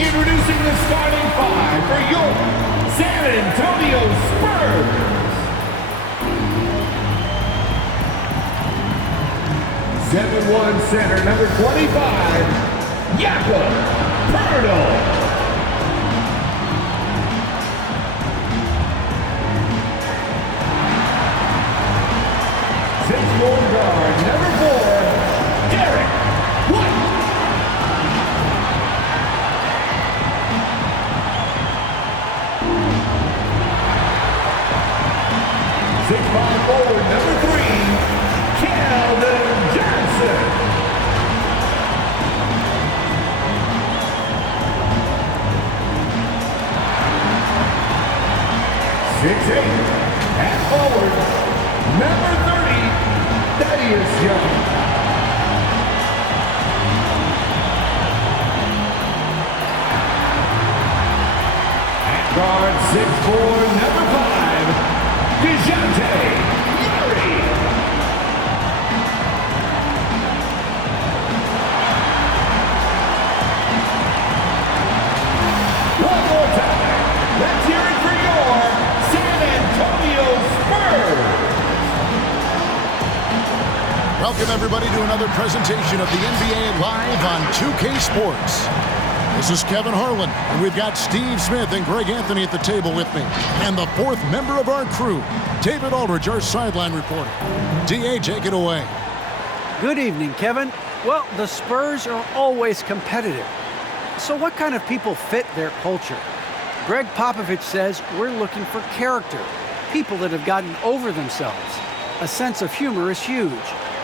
Introducing the starting five for your San Antonio Spurs. 7-1 center, number 25, Jakob Poeltl. 6'4" guard, number 4, Derek White. 6'5" forward, number 3, Keldon Johnson. 6'8", at forward, number 30, Thaddeus Young. At guard, 6'4", number 5, DeJounte Murray. One more time. Let's hear it for your San Antonio Spurs. Welcome everybody to another presentation of the NBA Live on 2K Sports. This is Kevin Harlan, and we've got Steve Smith and Greg Anthony at the table with me. And the fourth member of our crew, David Aldridge, our sideline reporter. DA, take it away. Good evening, Kevin. Well, the Spurs are always competitive. So what kind of people fit their culture? Greg Popovich says we're looking for character, people that have gotten over themselves. A sense of humor is huge.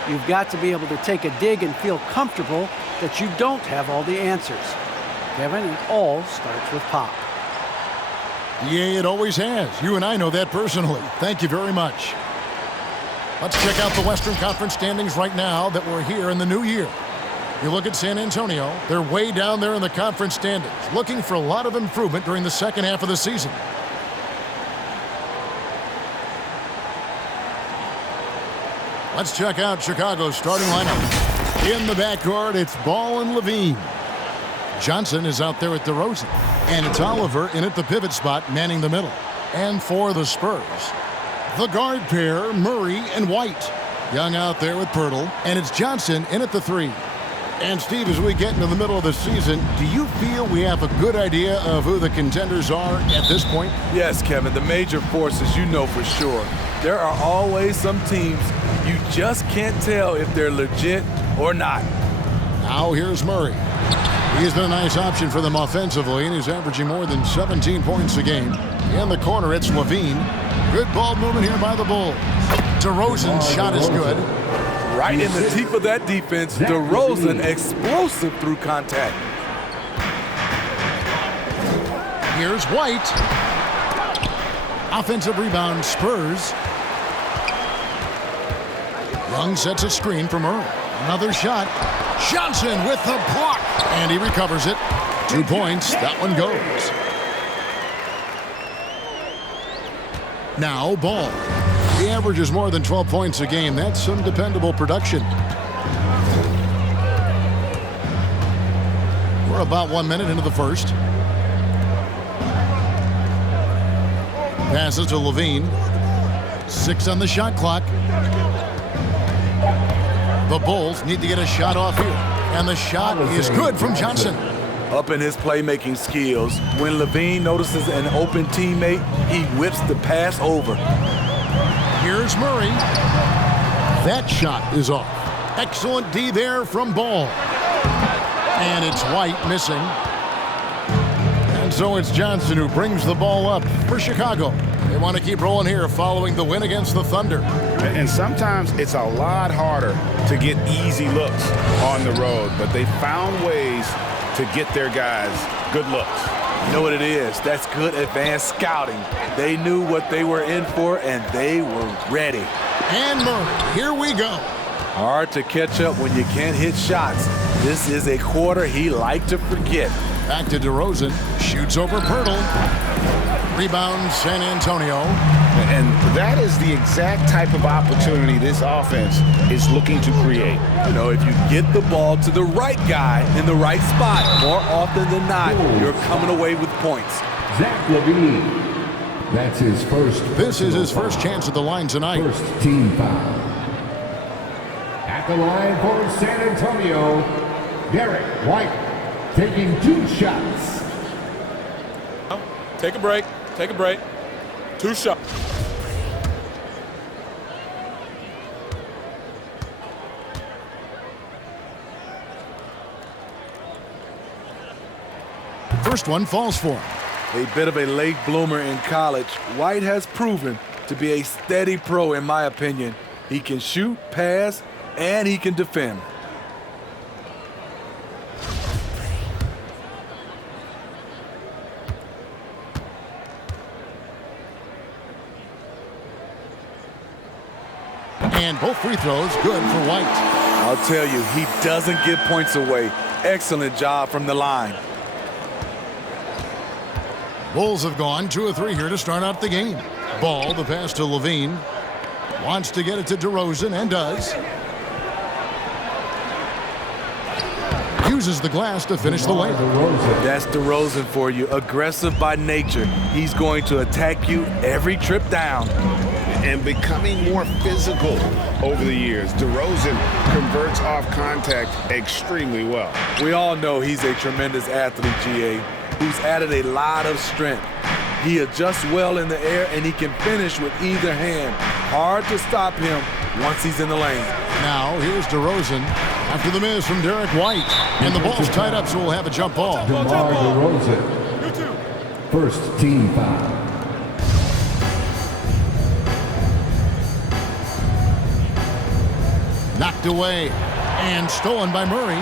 You've got to be able to take a dig and feel comfortable that you don't have all the answers. Kevin, it all starts with Pop. Yeah, it always has. You and I know that personally. Thank you very much. Let's check out the Western Conference standings right now that we're here in the new year. You look at San Antonio, they're way down there in the conference standings, looking for a lot of improvement during the second half of the season. Let's check out Chicago's starting lineup. In the backcourt, it's Ball and Levine. Johnson is out there at DeRozan. And it's Oliver in at the pivot spot, manning the middle. And for the Spurs, the guard pair, Murray and White. Young out there with Poeltl. And it's Johnson in at the 3. And Steve, as we get into the middle of the season, do you feel we have a good idea of who the contenders are at this point? Yes, Kevin, the major forces you know for sure. There are always some teams you just can't tell if they're legit or not. Now here's Murray. He's been a nice option for them offensively, and he's averaging more than 17 points a game. In the corner, it's Levine. Good ball movement here by the Bulls. DeRozan's shot is good. Right in the teeth of that defense, DeRozan explosive through contact. Here's White. Offensive rebound, Spurs. Young sets a screen for Murray. Another shot. Johnson with the block. And he recovers it. 2 points. That one goes. Now Ball. He averages more than 12 points a game. That's some dependable production. We're about 1 minute into the first. Passes to Levine. 6 on the shot clock. The Bulls need to get a shot off here. And the shot is good from Johnson. Up in his playmaking skills, when Levine notices an open teammate, he whips the pass over. Here's Murray. That shot is off. Excellent D there from Ball. And it's White missing. And so it's Johnson who brings the ball up for Chicago. They want to keep rolling here following the win against the Thunder. And sometimes it's a lot harder to get easy looks on the road, but they found ways to get their guys good looks. You know what it is? That's good advanced scouting. They knew what they were in for, and they were ready. And Murray, here we go. Hard to catch up when you can't hit shots. This is a quarter he liked to forget. Back to DeRozan. Shoots over Poeltl. Rebound, San Antonio. And that is the exact type of opportunity this offense is looking to create. You know, if you get the ball to the right guy in the right spot, more often than not, you're coming away with points. Zach Levine. That's his first. This is his first chance at the line tonight. First team foul. At the line for San Antonio, Derek White taking 2 shots. Take a break. Take a break. 2 shots. First one falls for him. A bit of a late bloomer in college, White has proven to be a steady pro in my opinion. He can shoot, pass, and he can defend. And both free throws good for White. I'll tell you, he doesn't give points away. Excellent job from the line. Bulls have gone 2 of 3 here to start out the game. Ball, the pass to Levine. Wants to get it to DeRozan and does. Uses the glass to finish the layup. That's DeRozan for you. Aggressive by nature. He's going to attack you every trip down. And becoming more physical over the years. DeRozan converts off contact extremely well. We all know he's a tremendous athlete, GA, who's added a lot of strength. He adjusts well in the air, and he can finish with either hand. Hard to stop him once he's in the lane. Now, here's DeRozan after the miss from Derek White. And the ball's tied up, so we'll have a jump ball. DeMar DeRozan. First team foul. Knocked away and stolen by Murray.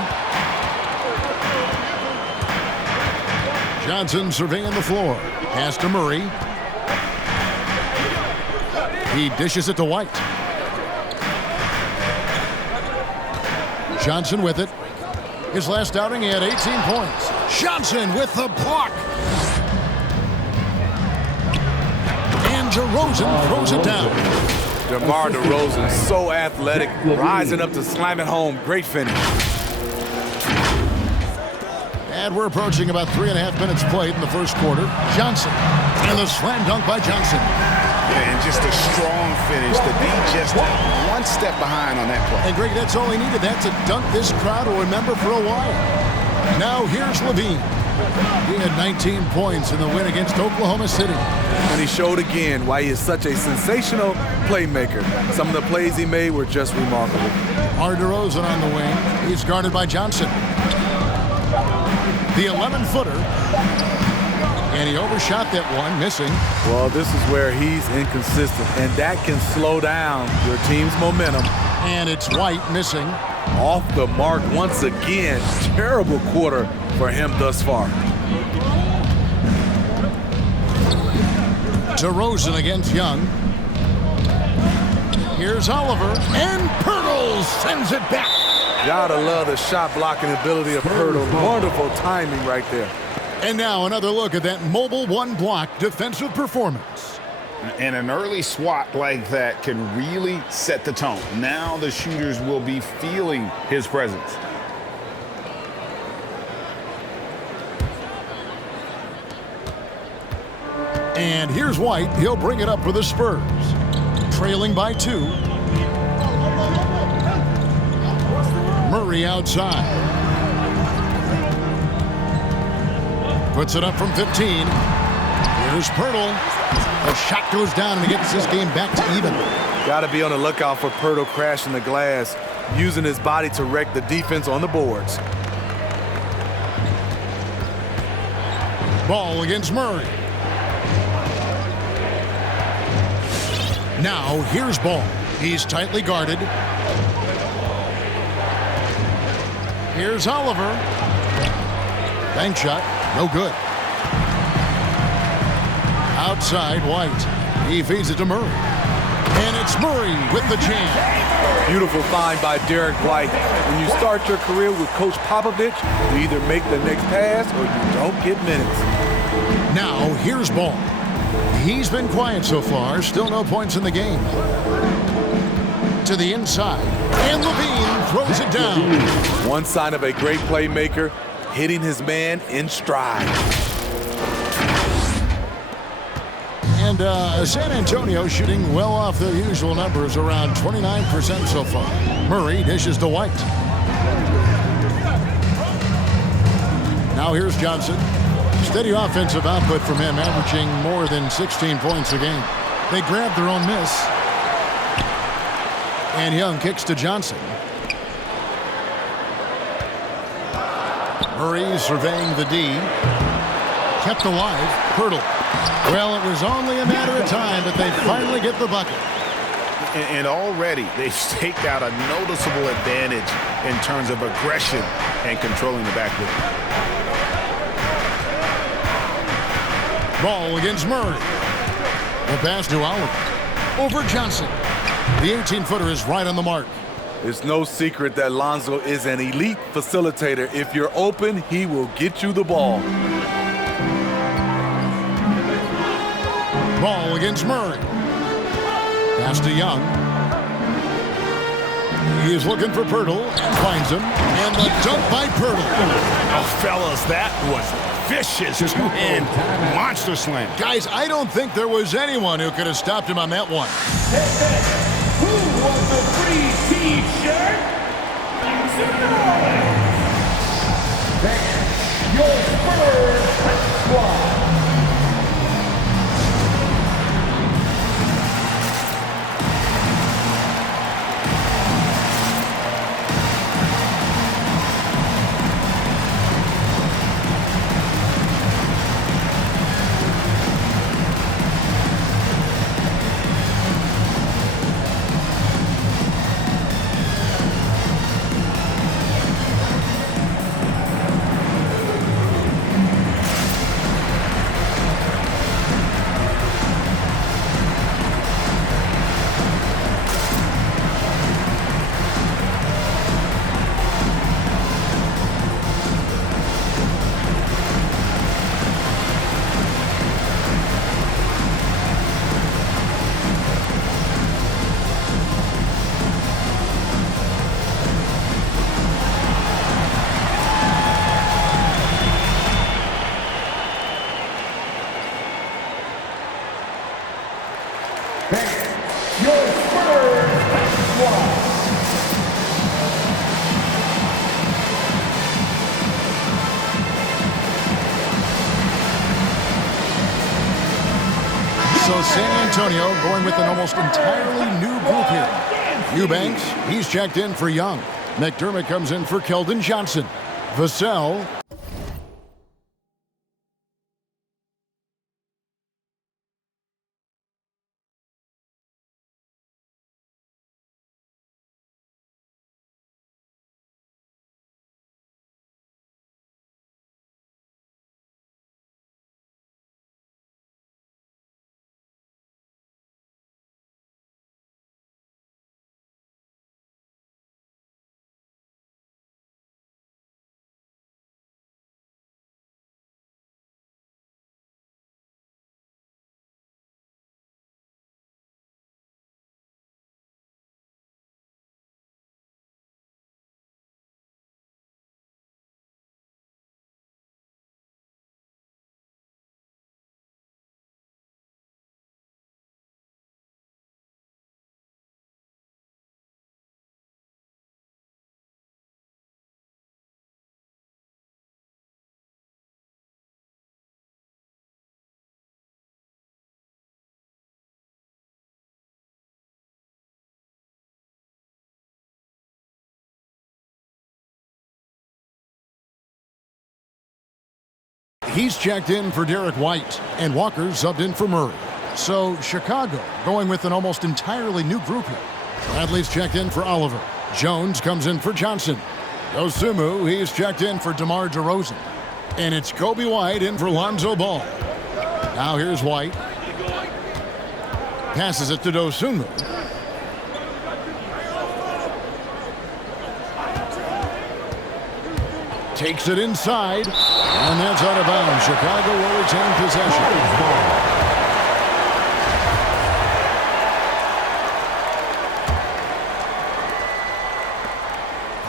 Johnson surveying the floor. Pass to Murray. He dishes it to White. Johnson with it. His last outing, he had 18 points. Johnson with the block. And DeRozan throws it down. DeMar DeRozan, so athletic, rising up to slam it home. Great finish. And we're approaching about 3.5 minutes played in the first quarter. Johnson, and the slam dunk by Johnson. Yeah, and just a strong finish to be just 1 step behind on that play. And Greg, that's all he needed. That's a dunk this crowd will remember for a while. Now here's Levine. He had 19 points in the win against Oklahoma City. And he showed again why he is such a sensational playmaker. Some of the plays he made were just remarkable. DeRozan on the wing. He's guarded by Johnson. The 11-footer. And he overshot that one, missing. Well, this is where he's inconsistent, and that can slow down your team's momentum. And it's White missing. Off the mark once again. Terrible quarter for him thus far. DeRozan against Young. Here's Oliver, and Pirtle sends it back. Gotta love the shot blocking ability of Pirtle. Wonderful timing right there. And now another look at that mobile 1-block defensive performance. And an early swat like that can really set the tone. Now the shooters will be feeling his presence. And here's White. He'll bring it up for the Spurs. Trailing by 2. Murray outside. Puts it up from 15. Here's Pirtle. The shot goes down and he gets this game back to even. Got to be on the lookout for Pirtle crashing the glass, using his body to wreck the defense on the boards. Ball against Murray. Now here's Ball. He's tightly guarded. Here's Oliver. Bank shot, no good. Outside White. He feeds it to Murray. And it's Murray with the jam. Beautiful find by Derek White. When you start your career with Coach Popovich, you either make the next pass or you don't get minutes. Now here's Ball. He's been quiet so far. Still no points in the game. To the inside. And Levine throws it down. One sign of a great playmaker, hitting his man in stride. And San Antonio shooting well off their usual numbers, around 29% so far. Murray dishes to White. Now here's Johnson. Steady offensive output from him, averaging more than 16 points a game. They grab their own miss. And Young kicks to Johnson. Murray surveying the D. Kept alive. Pirtle. Well, it was only a matter of time, but they finally get the bucket. And already they've staked out a noticeable advantage in terms of aggression and controlling the backcourt. Ball against Murray. The pass to Oliver. Over Johnson. The 18-footer is right on the mark. It's no secret that Lonzo is an elite facilitator. If you're open, he will get you the ball. Ball against Murray. Pass to Young. He is looking for Pirtle and finds him. And the dunk by Pirtle. Oh, fellas, that was vicious and monster slam. Guys, I don't think there was anyone who could have stopped him on that one. Who wants a free T-shirt? That's your Spurs squad. Your Spurs squad. So San Antonio going with an almost entirely new group here. Eubanks, he's checked in for Young. McDermott comes in for Keldon Johnson. Vassell. He's checked in for Derek White, and Walker subbed in for Murray. So Chicago going with an almost entirely new group here. Bradley's checked in for Oliver. Jones comes in for Johnson. Dosunmu, he's checked in for DeMar DeRozan. And it's Kobe White in for Lonzo Ball. Now here's White. Passes it to Dosunmu. Takes it inside, and that's out of bounds. Chicago will retain possession.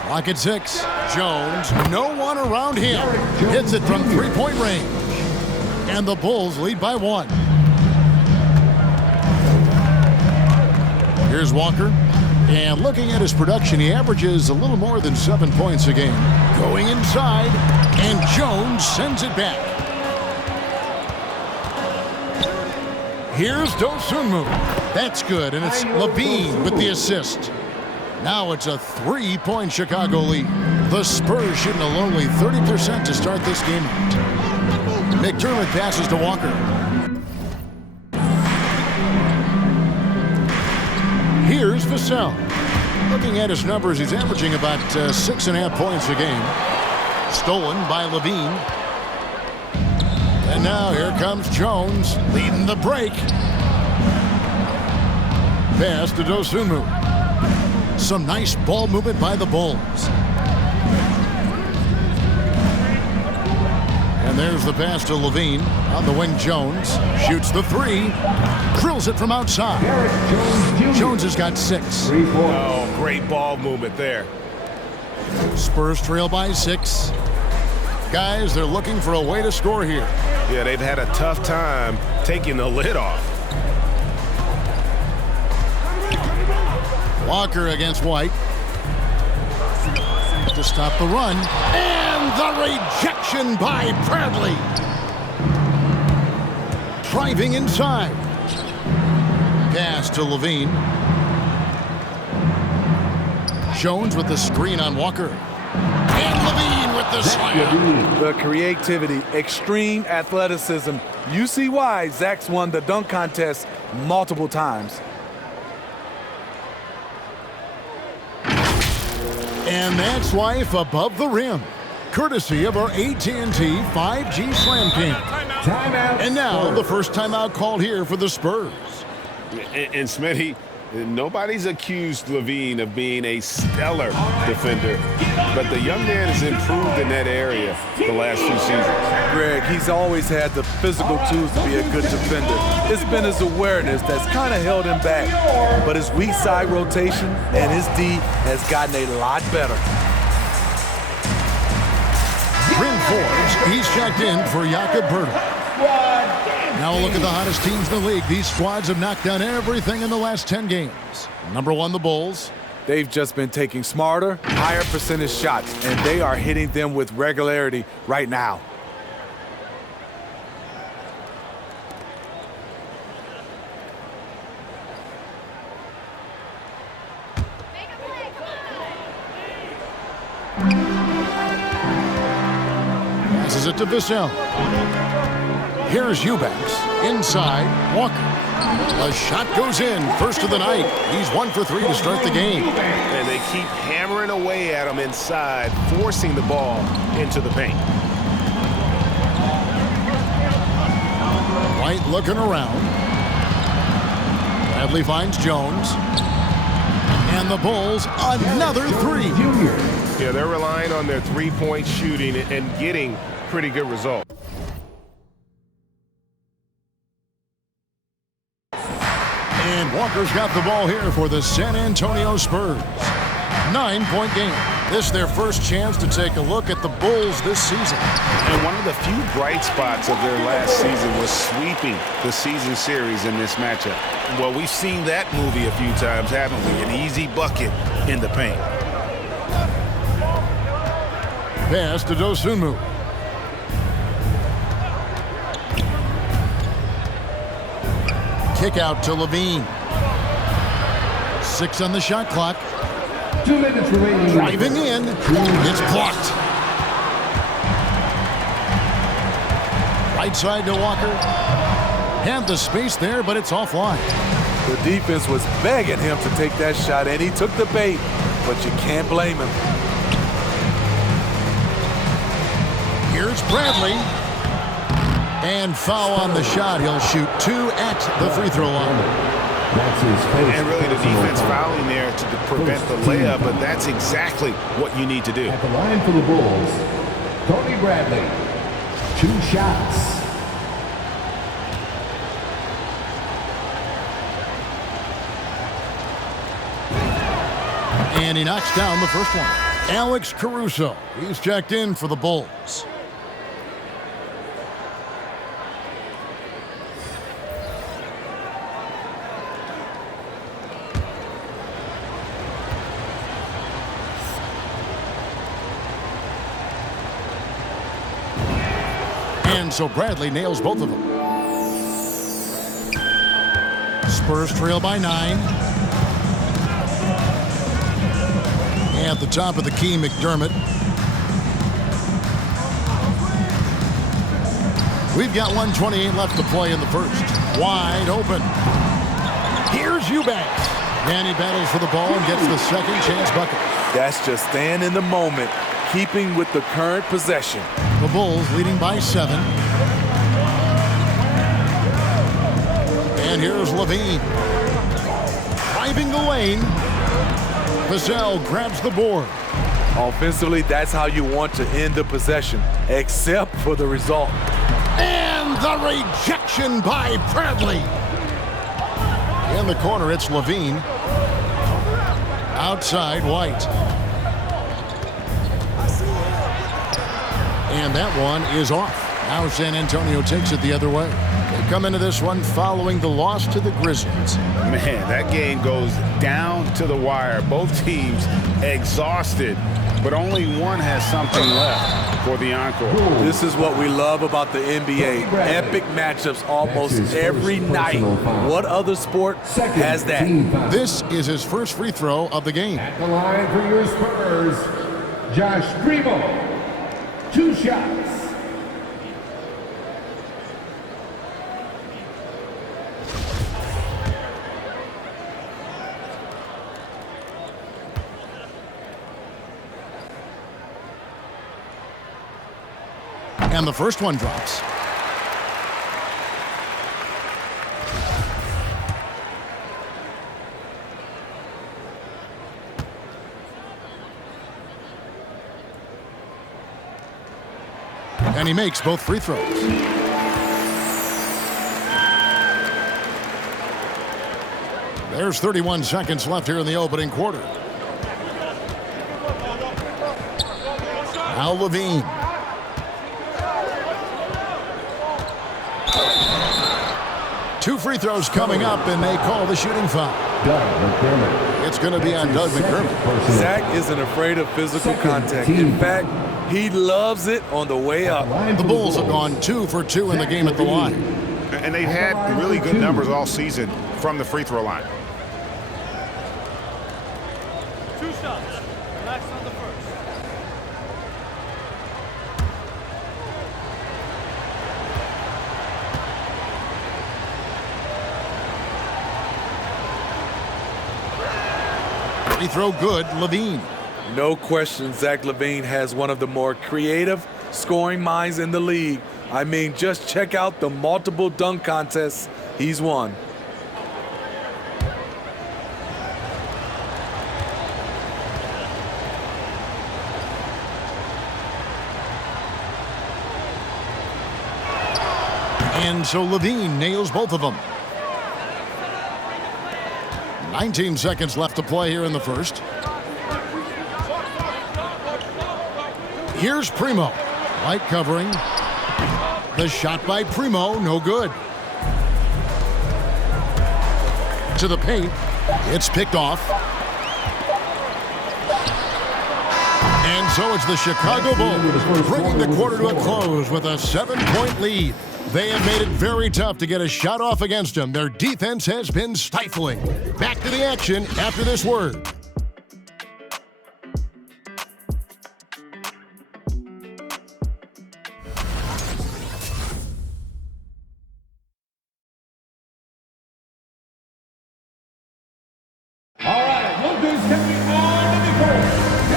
Clock at 6. Jones, no one around him. Hits it from three-point range. And the Bulls lead by 1. Here's Walker. And looking at his production, he averages a little more than 7 points a game. Going inside, and Jones sends it back. Here's Dosunmu. That's good, and it's Levine with the assist. Now it's a 3-point Chicago lead. The Spurs shooting a lonely 30% to start this game out. McDermott passes to Walker. Here's Vassell. Looking at his numbers, he's averaging about 6.5 points a game. Stolen by Levine. And now here comes Jones leading the break. Pass to Dosunmu. Some nice ball movement by the Bulls. And there's the pass to Levine. On the wing, Jones shoots the 3. Drills it from outside. Jones has got 6. Oh, great ball movement there. Spurs trail by 6. Guys, they're looking for a way to score here. Yeah, they've had a tough time taking the lid off. Walker against White. To stop the run. And the rejection by Bradley. Driving inside. Pass to Levine. Jones with the screen on Walker. And Levine with the slam. The creativity, extreme athleticism. You see why Zach's won the dunk contest multiple times. And that's life above the rim. Courtesy of our AT&T 5G Slam King. Timeout. And now the first timeout called here for the Spurs. And Smitty, nobody's accused Levine of being a stellar defender, but the young man has improved in that area the last few seasons. Greg, he's always had the physical tools to be a good defender. It's been his awareness that's kind of held him back. But his weak side rotation and his D has gotten a lot better. Bryn Forbes, he's checked in for Jakob Poeltl. Now a look at the hottest teams in the league. These squads have knocked down everything in the last 10 games. Number 1, the Bulls. They've just been taking smarter, higher percentage shots, and they are hitting them with regularity right now. Passes it to Vassell. Here's Eubanks. Inside, Walker. A shot goes in. First of the night. He's 1 for 3 to start the game. And they keep hammering away at him inside, forcing the ball into the paint. White looking around. Bradley finds Jones. And the Bulls, another 3. Yeah, they're relying on their three-point shooting and getting pretty good results. And Walker's got the ball here for the San Antonio Spurs. 9-point game. This is their first chance to take a look at the Bulls this season. And one of the few bright spots of their last season was sweeping the season series in this matchup. Well, we've seen that movie a few times, haven't we? An easy bucket in the paint. Pass to Dosunmu. Kick out to Levine. 6 on the shot clock. 2 minutes remaining. Driving in. It's blocked. Right side to Walker. Had the space there, but it's offline. The defense was begging him to take that shot, and he took the bait, but you can't blame him. Here's Bradley. And foul on the shot. He'll shoot 2 at the free throw line. That's his first. And really the defense fouling there to prevent the layup, but that's exactly what you need to do. At the line for the Bulls, Tony Bradley. 2 shots. And he knocks down the first one. Alex Caruso. He's checked in for the Bulls. And so Bradley nails both of them. Spurs trail by 9. At the top of the key, McDermott. We've got 1:28 left to play in the first. Wide open. Here's Eubanks. And he battles for the ball and gets the second chance bucket. That's just staying in the moment, keeping with the current possession. The Bulls leading by 7. And here's Levine. Driving the lane. Vassell grabs the board. Offensively, that's how you want to end the possession, except for the result. And the rejection by Bradley. In the corner, it's Levine. Outside, White. And that one is off. Now San Antonio takes it the other way. They come into this one following the loss to the Grizzlies. Man, that game goes down to the wire. Both teams exhausted, but only one has something left for the encore. This is what we love about the NBA. Epic matchups almost every night. What other sport has that? This is his first free throw of the game. At the line for your Spurs, Josh Primo. 2 shots. And the first one drops. And he makes both free throws. There's 31 seconds left here in the opening quarter. Now Levine. Two free throws coming up, and they call the shooting foul. It's going to be on Doug McDermott. Zach isn't afraid of physical contact. In fact, he loves it on the way up. The Bulls have gone 2 for 2 in the game at the line. And they've had really good numbers all season from the free throw line. 2 shots. Relax on the first. Free throw good, Levine. No question, Zach LaVine has one of the more creative scoring minds in the league. I mean, just check out the multiple dunk contests he's won. And so Levine nails both of them. 19 seconds left to play here in the first. Here's Primo. Light covering. The shot by Primo, no good. To the paint. It's picked off. And so it's the Chicago Bulls bringing the quarter to a close with a 7-point lead. They have made it very tough to get a shot off against them. Their defense has been stifling. Back to the action after this word.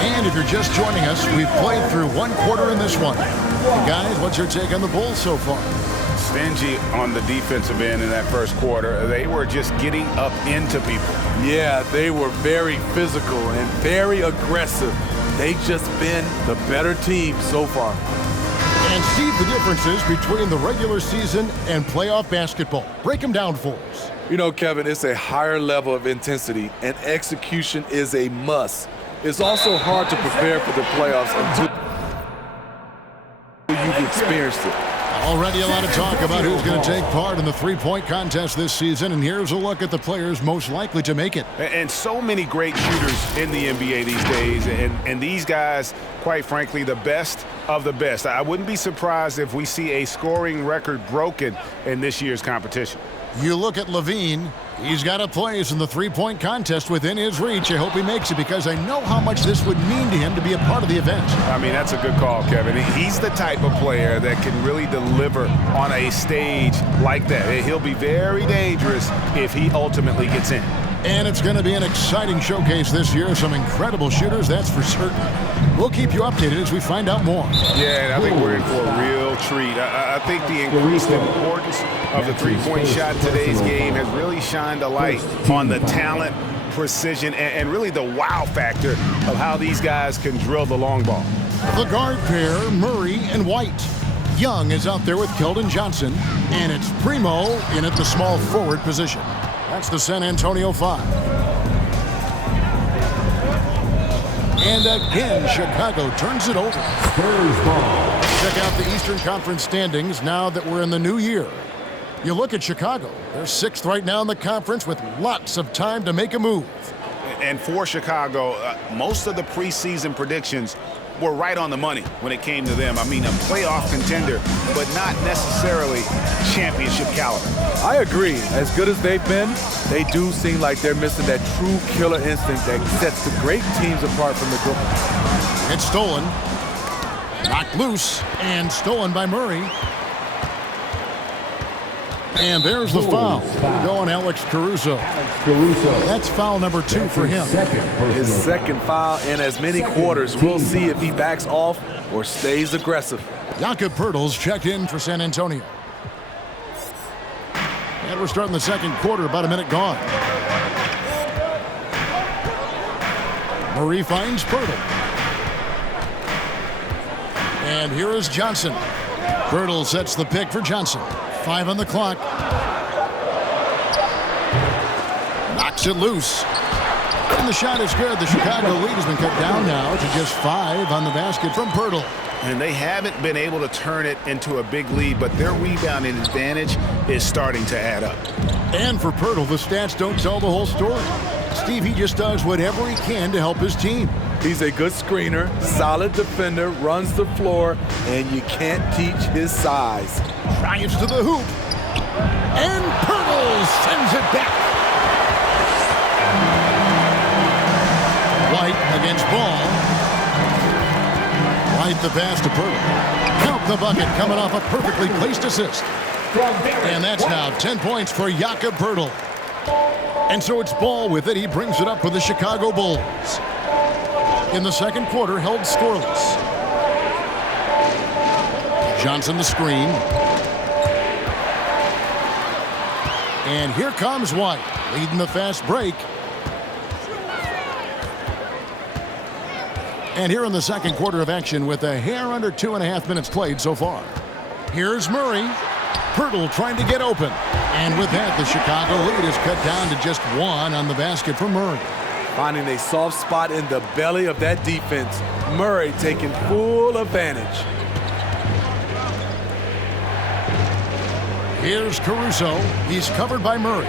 And if you're just joining us, we've played through one quarter in this one. Guys, what's your take on the Bulls so far? Stingy on the defensive end in that first quarter. They were just getting up into people. Yeah, they were very physical and very aggressive. They've just been the better team so far. And see the differences between the regular season and playoff basketball. Break them down for us. You know, Kevin, it's a higher level of intensity, and execution is a must. It's also hard to prepare for the playoffs until you've experienced it. Already a lot of talk about who's going to take part in the three-point contest this season, and here's a look at the players most likely to make it. And so many great shooters in the NBA these days, and these guys, quite frankly, the best of the best. I wouldn't be surprised if we see a scoring record broken in this year's competition. You look at Levine, he's got a place in the three-point contest within his reach. I hope he makes it because I know how much this would mean to him to be a part of the event. I mean, that's a good call, Kevin. He's the type of player that can really deliver on a stage like that. He'll be very dangerous if he ultimately gets in. And it's going to be an exciting showcase this year. Some incredible shooters, that's for certain. We'll keep you updated as we find out more. Yeah, and I think we're in for a real treat. I think the increased importance of the three-point shot in today's game has really shined a light on the talent, precision, and really the wow factor of how these guys can drill the long ball. The guard pair, Murray and White. Young is out there with Keldon Johnson, and it's Primo in at the small forward position. That's the San Antonio 5. And again, Chicago turns it over. Spurs ball. Check out the Eastern Conference standings now that we're in the new year. You look at Chicago. They're 6th right now in the conference with lots of time to make a move. And for Chicago, most of the preseason predictions were right on the money when it came to them. I mean, a playoff contender, but not necessarily championship caliber. I agree. As good as they've been, they do seem like they're missing that true killer instinct that sets the great teams apart from the good ones. It's stolen. Knocked loose and stolen by Murray. And there's the foul. Going Alex Caruso. That's foul number 2 for him. His second foul in as many quarters. We'll see if he backs off or stays aggressive. Jakob Poeltl's checked in for San Antonio. And we're starting the second quarter, about a minute gone. Murray finds Poeltl. And here is Johnson. Poeltl sets the pick for Johnson. 5 on the clock. Knocks it loose. And the shot is good. The Chicago lead has been cut down now to just 5 on the basket from Poeltl. And they haven't been able to turn it into a big lead, but their rebounding advantage is starting to add up. And for Poeltl, the stats don't tell the whole story. Steve, he just does whatever he can to help his team. He's a good screener, solid defender, runs the floor, and you can't teach his size. Drives to the hoop. And Poeltl sends it back. White against Ball. White the pass to Poeltl. Count the bucket coming off a perfectly placed assist. And that's now 10 points for Jakob Poeltl. And so it's Ball with it. He brings it up for the Chicago Bulls. In the second quarter, held scoreless. Johnson the screen. And here comes White, leading the fast break. And here in the second quarter of action with a hair under 2.5 minutes played so far. Here's Murray. Poeltl trying to get open. And with that, the Chicago lead is cut down to just 1 on the basket for Murray. Finding a soft spot in the belly of that defense. Murray taking full advantage. Here's Caruso. He's covered by Murray.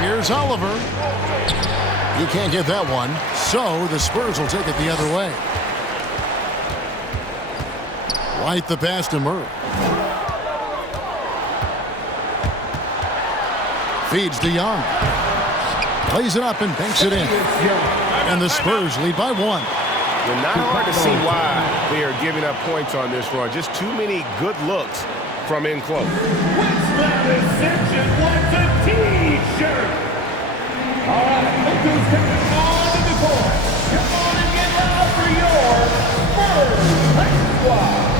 Here's Oliver. He can't get that one, so the Spurs will take it the other way. White the pass to Murray. Feeds to Young. Plays it up and banks it in. And the Spurs lead by 1. Well, not hard to see why they are giving up points on this run. Just too many good looks from in close. Westland Section wants a T-shirt. All right, look who's coming on the court. Come on and get loud for your Spurs Squad.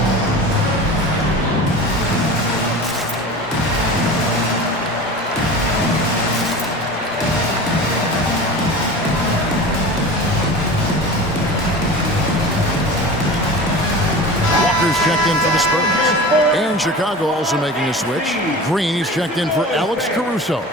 Checked in for the Spurs. And Chicago also making a switch. Green is checked in for Alex Caruso.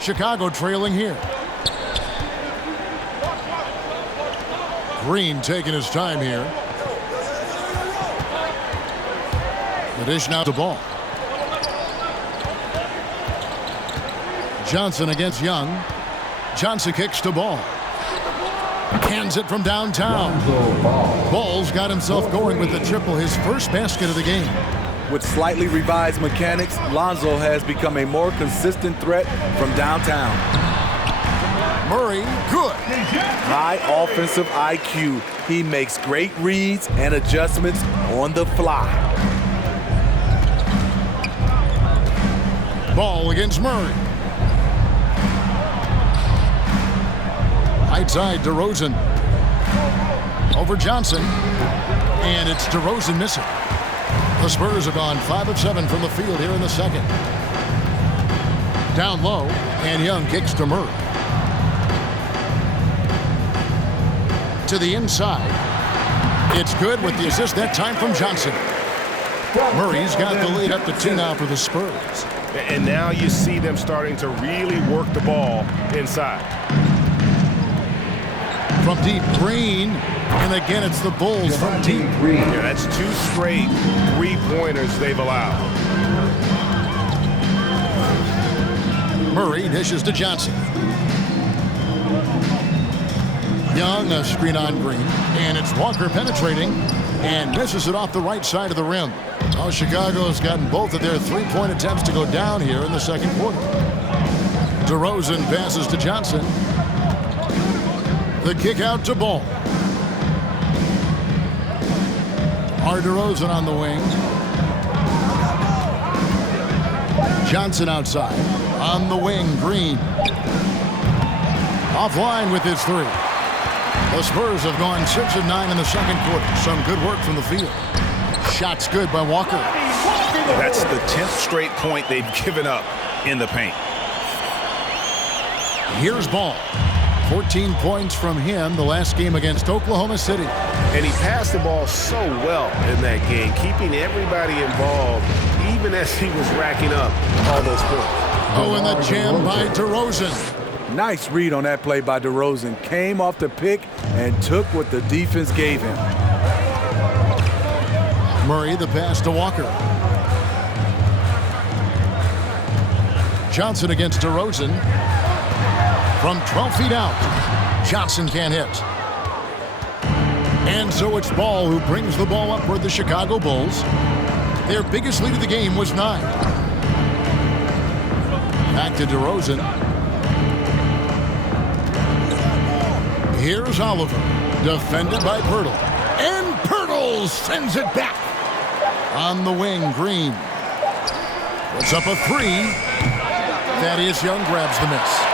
Chicago trailing here. Green taking his time here. The dish now to Ball. Johnson against Young. Johnson kicks to Ball. Hands it from downtown. Ball's got himself going with the triple, his first basket of the game. With slightly revised mechanics, Lonzo has become a more consistent threat from downtown. Murray, good. High offensive IQ. He makes great reads and adjustments on the fly. Ball against Murray. Right side, DeRozan. Over Johnson. And it's DeRozan missing. The Spurs have gone 5 of 7 from the field here in the second. Down low, and Young kicks to Murray. To the inside. It's good with the assist that time from Johnson. Murray's got the lead up to 2 now for the Spurs. And now you see them starting to really work the ball inside. From deep, Green. And again, it's the Bulls from deep. Yeah, that's 2 straight three-pointers they've allowed. Murray dishes to Johnson. Young, a screen on Green. And it's Walker penetrating and misses it off the right side of the rim. Oh, Chicago's gotten both of their three-point attempts to go down here in the second quarter. DeRozan passes to Johnson. The kick out to Ball. DeRozan on the wing. Johnson outside. On the wing, Green. Offline with his 3. The Spurs have gone 6 of 9 in the second quarter. Some good work from the field. Shot's good by Walker. That's the 10th straight point they've given up in the paint. Here's Ball. 14 points from him the last game against Oklahoma City. And he passed the ball so well in that game, keeping everybody involved, even as he was racking up all those points. Oh, and the jam by DeRozan. Nice read on that play by DeRozan. Came off the pick and took what the defense gave him. Murray, the pass to Walker. Johnson against DeRozan. From 12 feet out, Johnson can't hit. And so it's Ball who brings the ball up for the Chicago Bulls. Their biggest lead of the game was 9. Back to DeRozan. Here's Oliver, defended by Pirtle. And Pirtle sends it back. On the wing, Green. Puts up a 3. Thaddeus Young grabs the miss.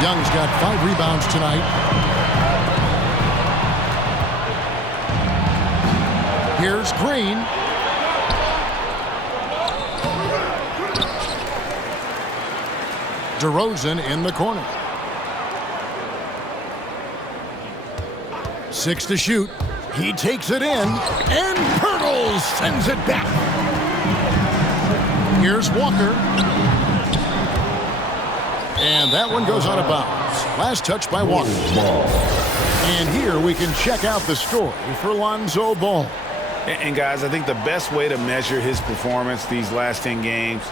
Young's got 5 rebounds tonight. Here's Green. DeRozan in the corner. 6 to shoot. He takes it in, and Pirtle sends it back. Here's Walker. And that one goes out of bounds. Last touch by Walker. And here we can check out the story for Lonzo Ball. And guys, I think the best way to measure his performance these last 10 games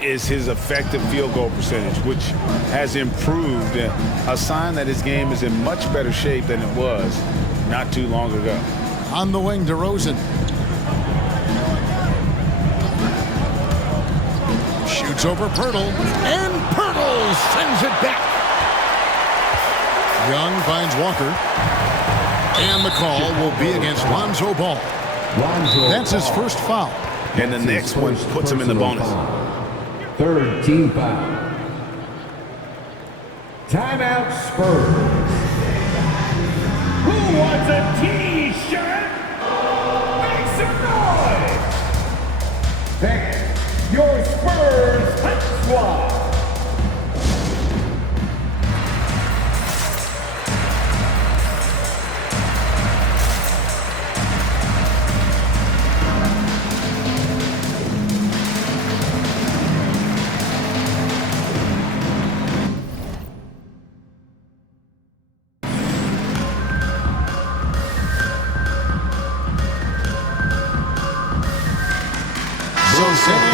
is his effective field goal percentage, which has improved, a sign that his game is in much better shape than it was not too long ago. On the wing, DeRozan. Shoots over Pirtle, and Pirtle sends it back. Young finds Walker, and the call will be against Lonzo Ball. That's his first foul. And the next one puts him in the bonus. Third team foul. Timeout, Spurs. Who wants a T-shirt? Make some noise! Thank your Spurs Hot Squad.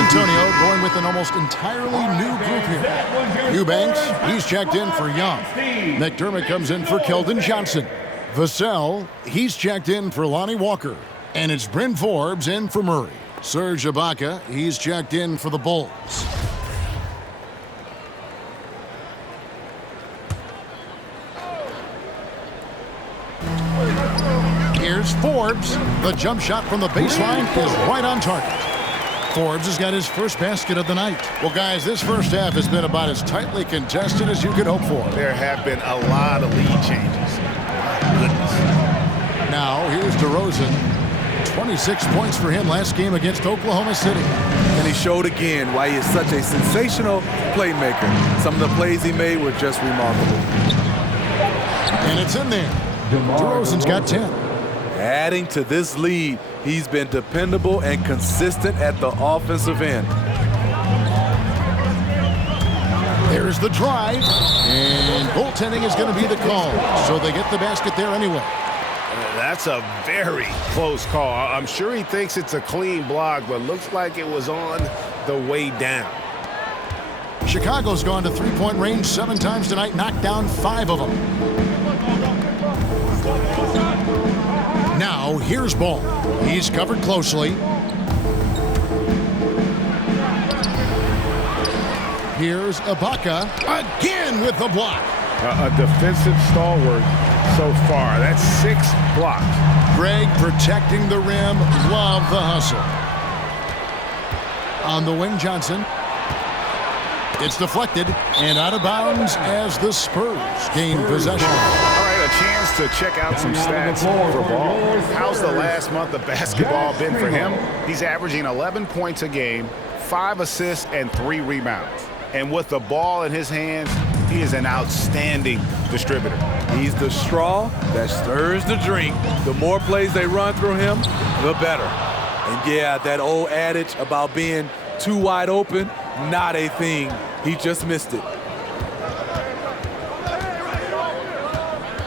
Antonio going with an almost entirely new group here. Eubanks, he's checked in for Young. McDermott comes in for Keldon Johnson. Vassell, he's checked in for Lonnie Walker. And it's Bryn Forbes in for Murray. Serge Ibaka, he's checked in for the Bulls. Here's Forbes. The jump shot from the baseline is right on target. Forbes has got his first basket of the night. Well, guys, this first half has been about as tightly contested as you could hope for. There have been a lot of lead changes. My goodness. Now, here's DeRozan. 26 points for him last game against Oklahoma City. And he showed again why he is such a sensational playmaker. Some of the plays he made were just remarkable. And it's in there. DeRozan's got 10. Adding to this lead, he's been dependable and consistent at the offensive end. There's the drive. And goaltending is going to be the call. So they get the basket there anyway. That's a very close call. I'm sure he thinks it's a clean block, but looks like it was on the way down. Chicago's gone to three-point range 7 times tonight, knocked down 5 of them. Now, here's Ball. He's covered closely. Here's Ibaka again with the block. A defensive stalwart so far. That's 6 blocks. Greg protecting the rim. Love the hustle. On the wing, Johnson. It's deflected and out of bounds as the Spurs gain possession. All right, a chance to check out some stats for Ball. How's the last month of basketball been for him? He's averaging 11 points a game, 5 assists, and 3 rebounds. And with the ball in his hands, he is an outstanding distributor. He's the straw that stirs the drink. The more plays they run through him, the better. And yeah, that old adage about being too wide open, not a thing. He just missed it.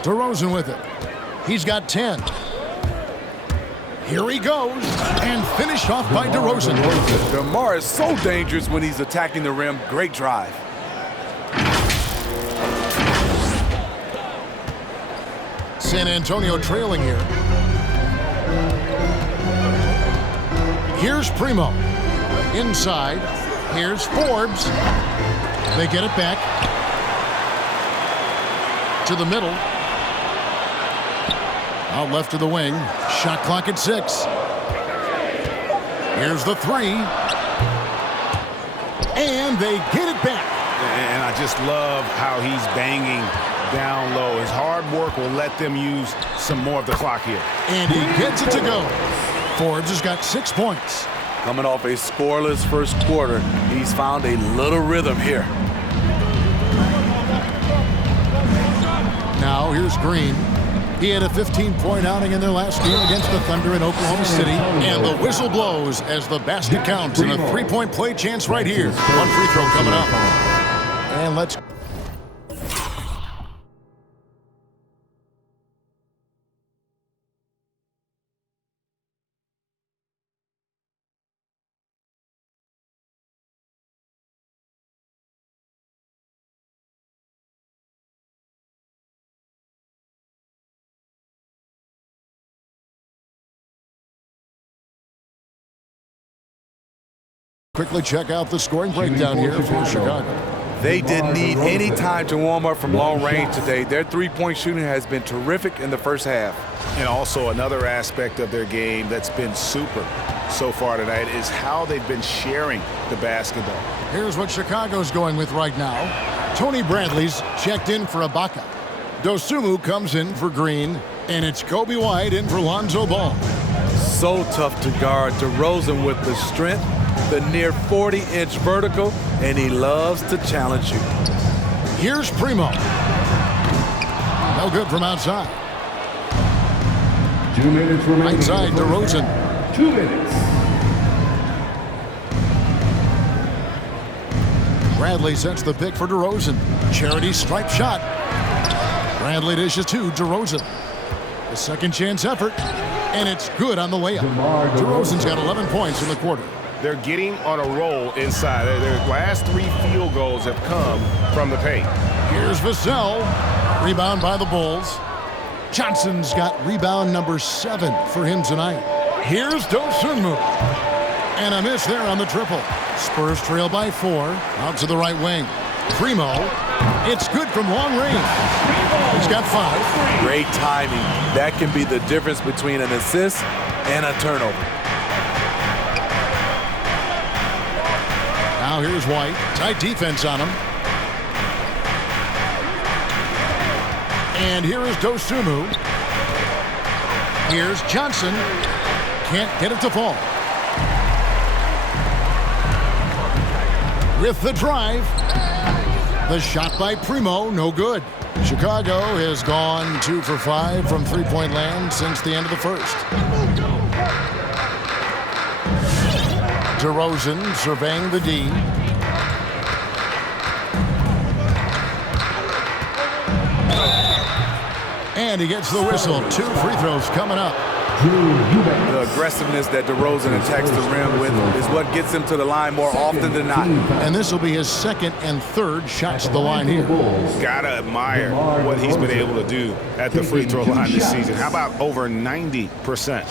DeRozan with it. He's got 10. Here he goes, and finished off by DeRozan. DeMar is so dangerous when he's attacking the rim. Great drive. San Antonio trailing here. Here's Primo. Inside. Here's Forbes. They get it back. To the middle. Out left to the wing. Shot clock at 6. Here's the 3. And they get it back. And I just love how he's banging down low. His hard work will let them use some more of the clock here. And he gets it to go. Forbes has got 6 points. Coming off a scoreless first quarter, he's found a little rhythm here. Now here's Green. He had a 15-point outing in their last game against the Thunder in Oklahoma City. And the whistle blows as the basket counts. And a 3-point play chance right here. One free throw coming up. And let's... quickly check out the scoring breakdown here for Chicago. They didn't need any time to warm up from long range today. Their three-point shooting has been terrific in the first half. And also another aspect of their game that's been super so far tonight is how they've been sharing the basketball. Here's what Chicago's going with right now. Tony Bradley's checked in for Ibaka. Dosunmu comes in for Green. And it's Kobe White in for Lonzo Ball. So tough to guard. DeRozan with the strength, the near 40-inch vertical, and he loves to challenge you. Here's Primo. No good from outside. 2 minutes remaining. Inside DeRozan. 2 minutes. Bradley sets the pick for DeRozan. Charity stripe shot. Bradley dishes to DeRozan. A second chance effort, and it's good on the layup. DeRozan's got 11 points in the quarter. They're getting on a roll inside. Their last 3 field goals have come from the paint. Here's Vassell. Rebound by the Bulls. Johnson's got rebound number 7 for him tonight. Here's Dosunmu. And a miss there on the triple. Spurs trail by 4. Out to the right wing. Primo. It's good from long range. He's got 5. Great timing. That can be the difference between an assist and a turnover. Now here's White. Tight defense on him. And here is Dosunmu. Here's Johnson. Can't get it to fall. With the drive. The shot by Primo, no good. Chicago has gone 2 for 5 from three-point land since the end of the first. DeRozan surveying the D. And he gets the whistle. 2 free throws coming up. The aggressiveness that DeRozan attacks the rim with is what gets him to the line more often than not. And this will be his 2nd and 3rd shots to the line here. Gotta admire what he's been able to do at the free throw line this season. How about over 90%?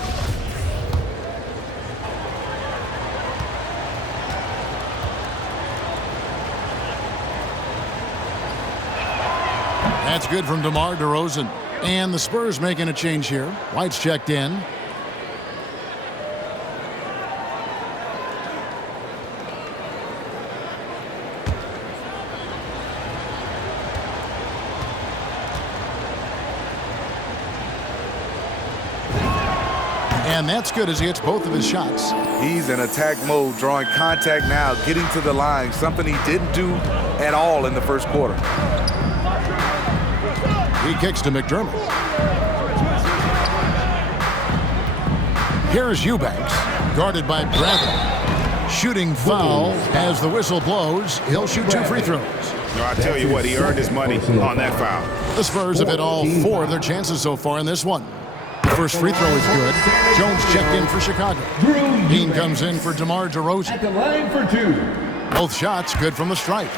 That's good from DeMar DeRozan. And the Spurs making a change here. White's checked in. And that's good as he hits both of his shots. He's in attack mode, drawing contact now, getting to the line, something he didn't do at all in the first quarter. He kicks to McDermott. Here's Eubanks, guarded by Bradley. Shooting foul as the whistle blows. He'll shoot 2 free throws. No, I tell you what, he earned his money on that foul. The Spurs have hit all 4 of their chances so far in this one. The first free throw is good. Jones checked in for Chicago. Dean comes in for DeMar DeRozan. At the line for 2. Both shots good from the stripe.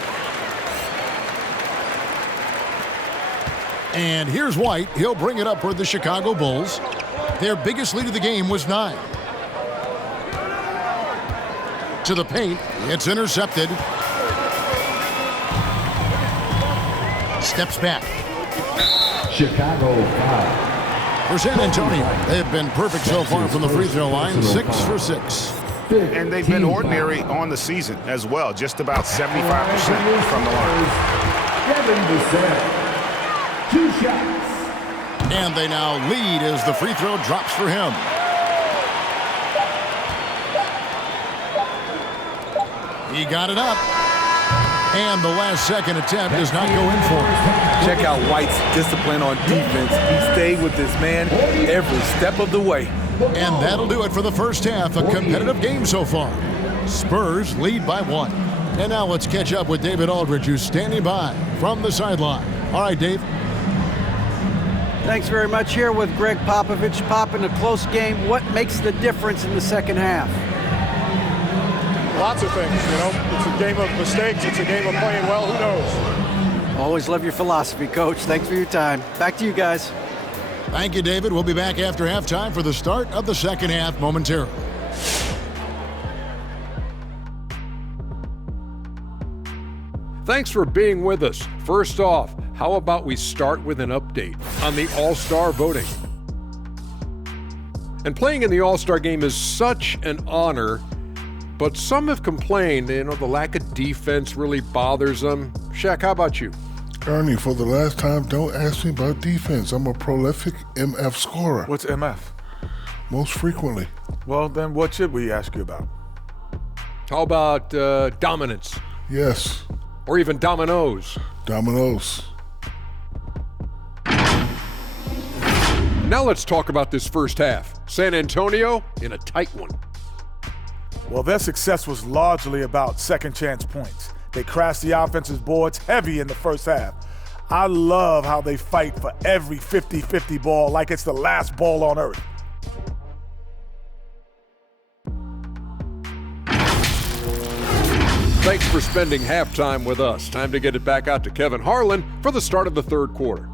And here's White. He'll bring it up for the Chicago Bulls. Their biggest lead of the game was 9. To the paint. It's intercepted. Steps back. Chicago foul. For San Antonio, they've been perfect so far from the free throw line. 6 for 6. And they've been ordinary on the season as well. Just about 75% from the line. 2 shots. And they now lead as the free throw drops for him. He got it up. And the last second attempt does not go in for him. Check out White's discipline on defense. He stayed with this man every step of the way. And that'll do it for the first half. A competitive game so far. Spurs lead by 1. And now let's catch up with David Aldridge, who's standing by from the sideline. All right, Dave. Thanks very much. Here with Greg Popovich. Pop, in a close game, what makes the difference in the second half? Lots of things, you know. It's a game of mistakes. It's a game of playing well. Who knows? Always love your philosophy, Coach. Thanks for your time. Back to you guys. Thank you, David. We'll be back after halftime for the start of the second half momentarily. Thanks for being with us. First off, how about we start with an update on the All-Star voting? And playing in the All-Star game is such an honor, but some have complained, the lack of defense really bothers them. Shaq, how about you? Ernie, for the last time, don't ask me about defense. I'm a prolific MF scorer. What's MF? Most frequently. Well, then what should we ask you about? How about dominance? Yes. Or even dominoes? Dominoes. Now let's talk about this first half. San Antonio in a tight one. Well, their success was largely about second chance points. They crashed the offense's boards heavy in the first half. I love how they fight for every 50-50 ball like it's the last ball on earth. Thanks for spending halftime with us. Time to get it back out to Kevin Harlan for the start of the third quarter.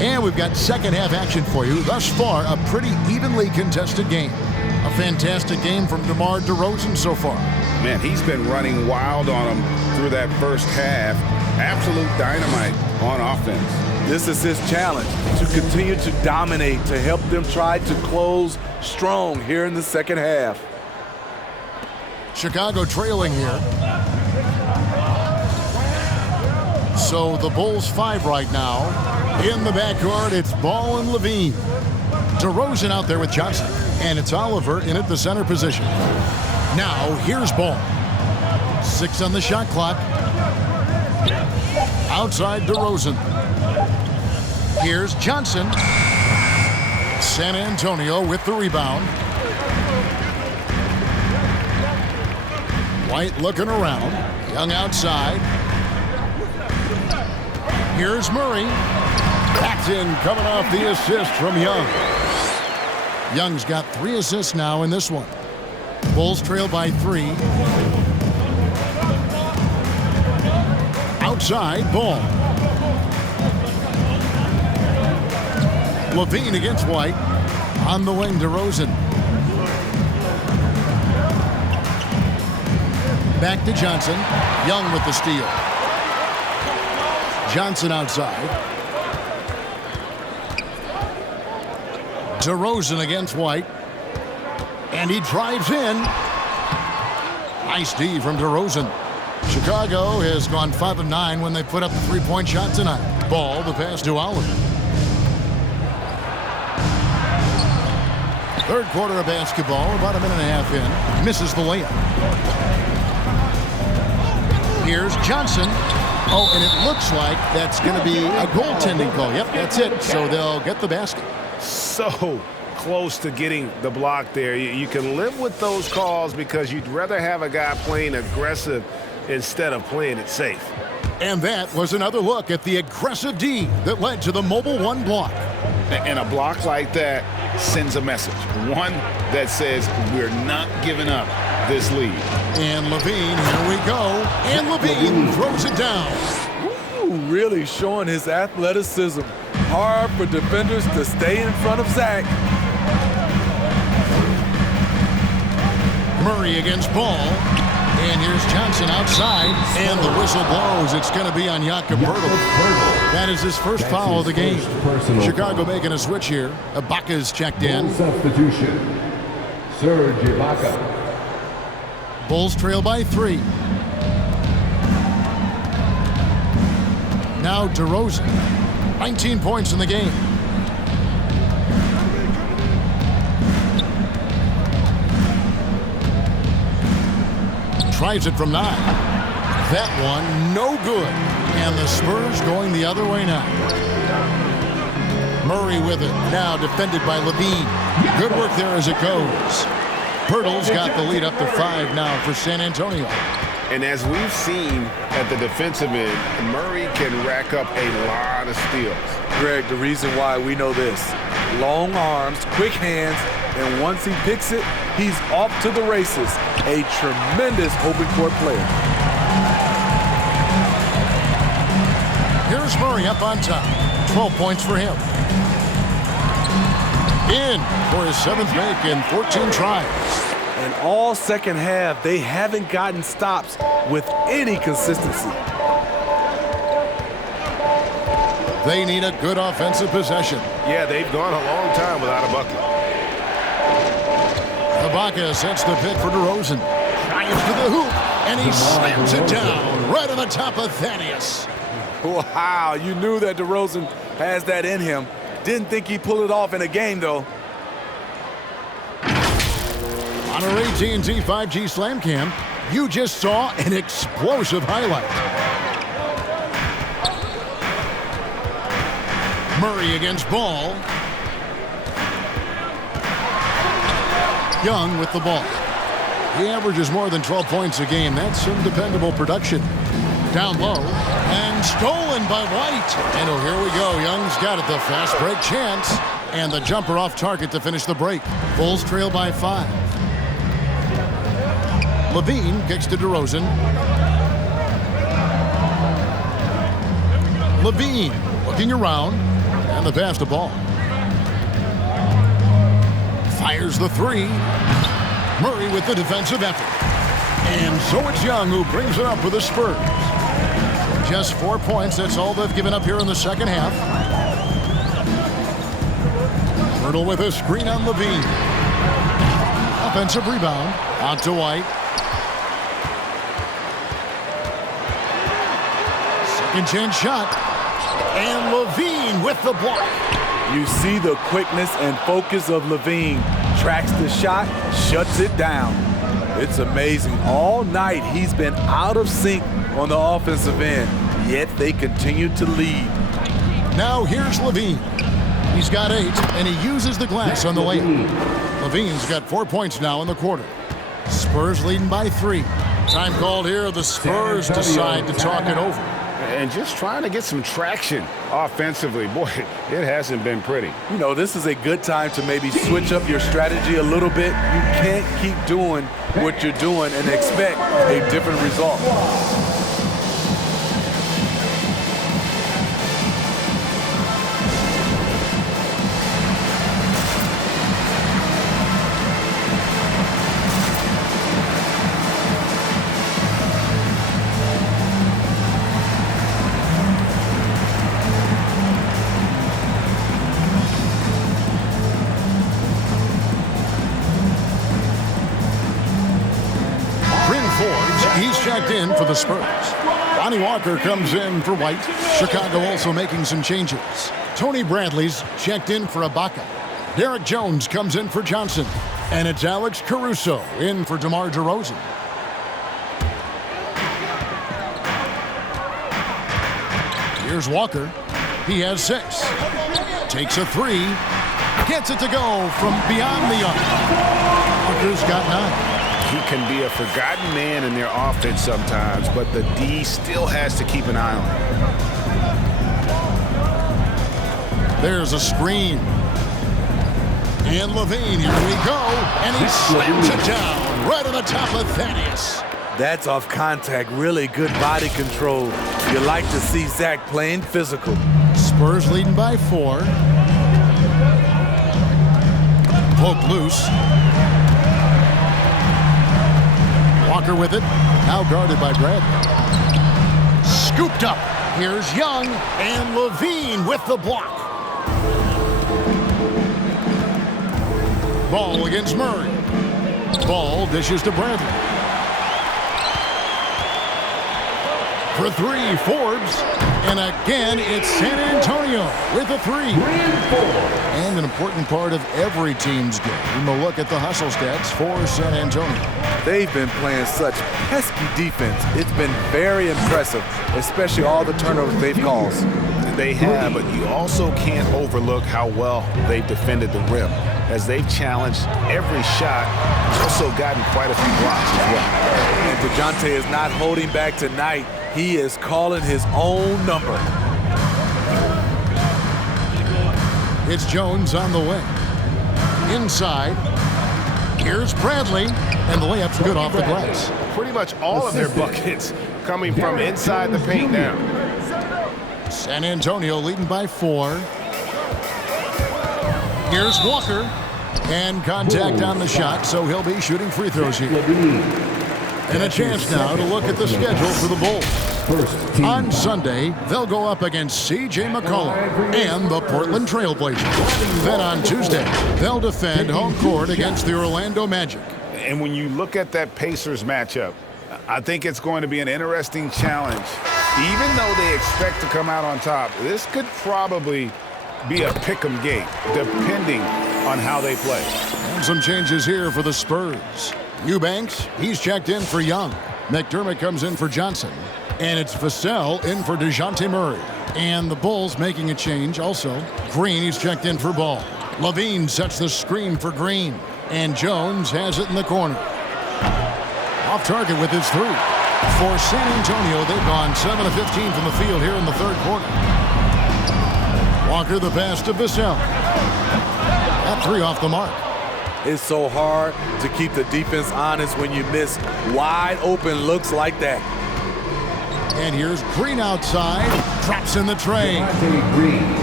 And we've got second half action for you. Thus far, a pretty evenly contested game. A fantastic game from DeMar DeRozan so far. Man, he's been running wild on them through that first half. Absolute dynamite on offense. This is his challenge, to continue to dominate, to help them try to close strong here in the second half. Chicago trailing here. So the Bulls 5 right now. In the backcourt, it's Ball and Levine. DeRozan out there with Johnson. And it's Oliver in at the center position. Now, here's Ball. 6 on the shot clock. Outside DeRozan. Here's Johnson. San Antonio with the rebound. White looking around. Young outside. Here's Murray. Paxton coming off the assist from Young. Young's got 3 assists now in this one. Bulls trail by 3. Outside, Ball. Levine against White. On the wing, DeRozan. Back to Johnson. Young with the steal. Johnson outside. DeRozan against White. And he drives in. Nice D from DeRozan. Chicago has gone 5 of 9 when they put up the three-point shot tonight. Ball, the pass to Oliver. Third quarter of basketball, about a minute and a half in. Misses the layup. Here's Johnson. Oh, and it looks like that's going to be a goaltending call. Yep, that's it. So they'll get the basket. So close to getting the block there. You can live with those calls because you'd rather have a guy playing aggressive instead of playing it safe. And that was another look at the aggressive D that led to the Mobile One block. And a block like that sends a message. One that says we're not giving up this lead. And Levine, here we go. And Levine throws it down. Ooh, really showing his athleticism. Hard for defenders to stay in front of Zach. Murray against Ball. And here's Johnson outside. And the whistle blows. It's going to be on Jakob Poeltl. That is his first foul of the game. Chicago making a switch here. Ibaka's checked in. Substitution. Serge Ibaka. Bulls trail by 3. Now DeRozan. 19 points in the game. Tries it from 9. That one, no good. And the Spurs going the other way now. Murray with it. Now defended by Levine. Good work there as it goes. Poeltl's got the lead up to 5 now for San Antonio. And as we've seen at the defensive end, Murray can rack up a lot of steals. Greg, the reason why we know this. Long arms, quick hands, and once he picks it, he's off to the races. A tremendous open court player. Here's Murray up on top. 12 points for him. In for his 7th make in 14 tries. And all second half, they haven't gotten stops with any consistency. They need a good offensive possession. Yeah, they've gone a long time without a bucket. Ibaka sets the pick for DeRozan. Drives to the hoop, and he slams it down right on the top of Thaddeus. Wow, you knew that DeRozan has that in him. Didn't think he'd pull it off in a game, though. On our AT&T 5G Slam Cam, you just saw an explosive highlight. Murray against Ball. Young with the ball. He averages more than 12 points a game. That's some dependable production. down low and stolen by White. And oh, here we go. Young's got it. The fast break chance. And the jumper off target to finish the break. Bulls trail by 5. Levine kicks to DeRozan. Levine looking around. And the pass to Ball. Fires the 3. Murray with the defensive effort. And so it's Young who brings it up for the Spurs. Just 4 points. That's all they've given up here in the second half. Myrtle with a screen on Levine. Offensive rebound. Out to White. Second chance shot. And Levine with the block. You see the quickness and focus of Levine. Tracks the shot, shuts it down. It's amazing. All night he's been out of sync on the offensive end, yet they continue to lead. Now here's Levine. He's got 8, and he uses the glass on the layup. Levine's got 4 points now in the quarter. Spurs leading by 3. Time called here. The Spurs decide to talk it over. And just trying to get some traction offensively. Boy, it hasn't been pretty. You know, this is a good time to maybe switch up your strategy a little bit. You can't keep doing what you're doing and expect a different result. He's checked in for the Spurs. Lonnie Walker comes in for White. Chicago also making some changes. Tony Bradley's checked in for Ibaka. Derek Jones comes in for Johnson. And it's Alex Caruso in for DeMar DeRozan. Here's Walker. He has 6. Takes a 3. Gets it to go from beyond the arc. Walker's got 9. He can be a forgotten man in their offense sometimes, but the D still has to keep an eye on him. There's a screen. And Levine, here we go. And he slams it down right on the top of Thaddeus. That's off contact. Really good body control. You like to see Zach playing physical. Spurs leading by 4. Poke loose. Walker with it. Now guarded by Bradley. Scooped up. Here's Young. And Levine with the block. Ball against Murray. Ball dishes to Bradley. For 3, Forbes. And again, it's San Antonio with a 3. And an important part of every team's game. We'll look at the hustle stats for San Antonio. They've been playing such pesky defense. It's been very impressive, especially all the turnovers they've caused. They have, but you also can't overlook how well they've defended the rim. As they've challenged every shot, also gotten quite a few blocks as well. And DeJounte is not holding back tonight. He is calling his own number. It's Jones on the way. Inside. Here's Bradley. And the layup's good off the glass. Pretty much all of their buckets coming from inside the paint now. San Antonio leading by 4. Here's Walker. And contact on the shot, so he'll be shooting free throws here. And a chance now to look at the schedule for the Bulls. On Sunday, they'll go up against C.J. McCollum and the Portland Trailblazers. Then on Tuesday, they'll defend home court against the Orlando Magic. And when you look at that Pacers matchup, I think it's going to be an interesting challenge. Even though they expect to come out on top, this could probably be a pick'em game, depending on how they play. And some changes here for the Spurs. Eubanks, he's checked in for Young. McDermott comes in for Johnson. And it's Vassell in for DeJounte Murray. And the Bulls making a change also. Green, he's checked in for Ball. Levine sets the screen for Green. And Jones has it in the corner. Off target with his 3. For San Antonio, they've gone 7 of 15 from the field here in the third quarter. Walker the pass to Vassell. That 3 off the mark. It's so hard to keep the defense honest when you miss wide open looks like that. And here's Green outside. Drops in the tray.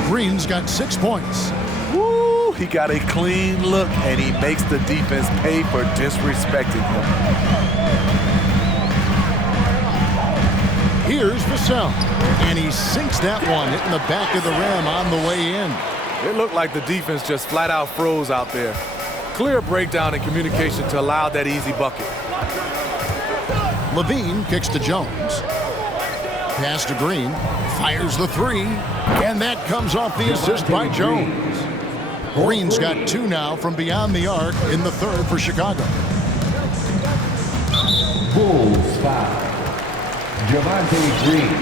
Green's got 6 points. Woo! He got a clean look, and he makes the defense pay for disrespecting him. Here's Vassell. And he sinks that one, hitting the back of the rim on the way in. It looked like the defense just flat out froze out there. Clear breakdown in communication to allow that easy bucket. Levine kicks to Jones. Pass to Green. Fires the 3. And that comes off the assist by Jones. Green's got 2 now from beyond the arc in the third for Chicago. Bulls foul. Javonte Green.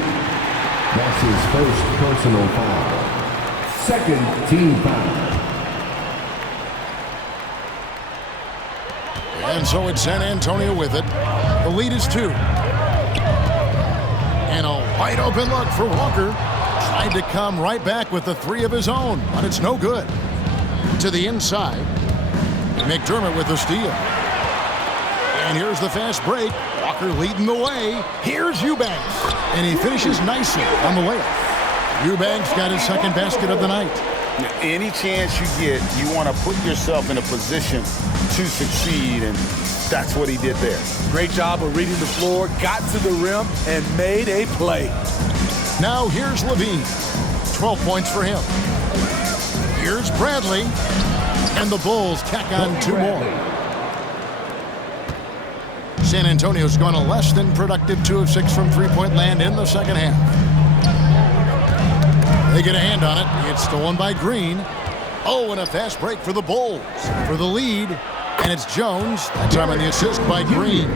That's his first personal foul. Second team foul. And so it's San Antonio with it. The lead is 2. And a wide open look for Walker. Tried to come right back with the 3 of his own, but it's no good. To the inside. McDermott with the steal. And here's the fast break. Walker leading the way. Here's Eubanks. And he finishes nicely on the layup. Eubanks got his second basket of the night. Any chance you get, you want to put yourself in a position to succeed, and that's what he did there. Great job of reading the floor, got to the rim, and made a play. Now here's Levine. 12 points for him. Here's Bradley. And the Bulls tack on 2 more. San Antonio's gone a less than productive 2 of 6 from three-point land in the second half. They get a hand on it. It's stolen by Green. Oh, and a fast break for the Bulls for the lead. And it's Jones. That time on the assist by Green.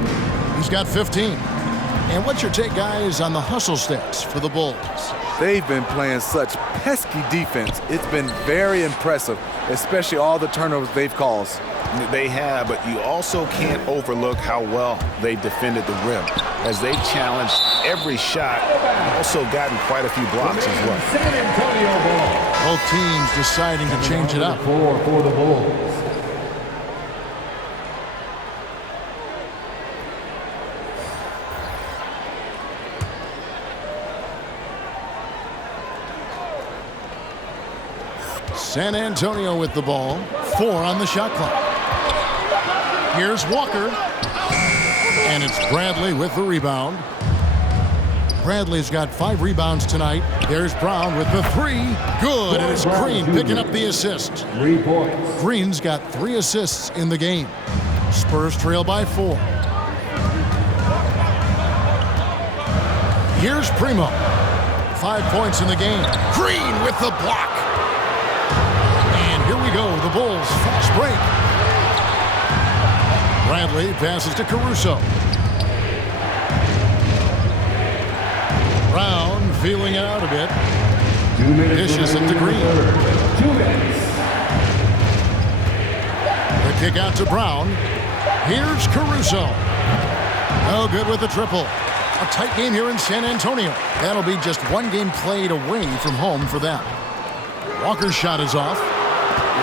He's got 15. And what's your take, guys, on the hustle stats for the Bulls? They've been playing such pesky defense. It's been very impressive, especially all the turnovers they've caused. They have, but you also can't overlook how well they defended the rim, as they've challenged every shot, also gotten quite a few blocks as well. San Antonio ball. Both teams deciding to change it up. 4 for the Bulls. San Antonio with the ball. 4 on the shot clock. Here's Walker. And it's Bradley with the rebound. Bradley's got 5 rebounds tonight. There's Brown with the 3. Good. And it's Green picking up the assist. 3 points. Green's got 3 assists in the game. Spurs trail by 4. Here's Primo. 5 points in the game. Green with the block. And here we go. The Bulls fast break. Bradley passes to Caruso. Brown feeling it out a bit. 2 minutes. Dishes it to Green. 2 minutes. The kick out to Brown. Here's Caruso. No good with the triple. A tight game here in San Antonio. That'll be just 1 game played away from home for them. Walker's shot is off.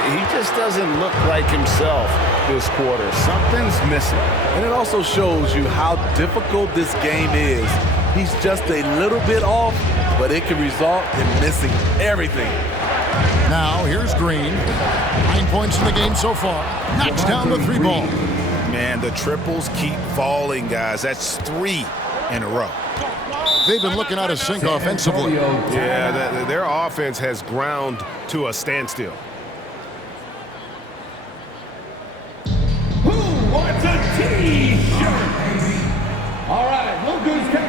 He just doesn't look like himself this quarter. Something's missing. And it also shows you how difficult this game is. He's just a little bit off, but it can result in missing everything. Now here's Green. 9 points in the game so far. Knocks down the 3 ball. Man, the triples keep falling, guys. That's 3 in a row. They've been looking out of sync offensively. Yeah, their offense has ground to a standstill. Who wants a T-shirt? All right, look who's coming.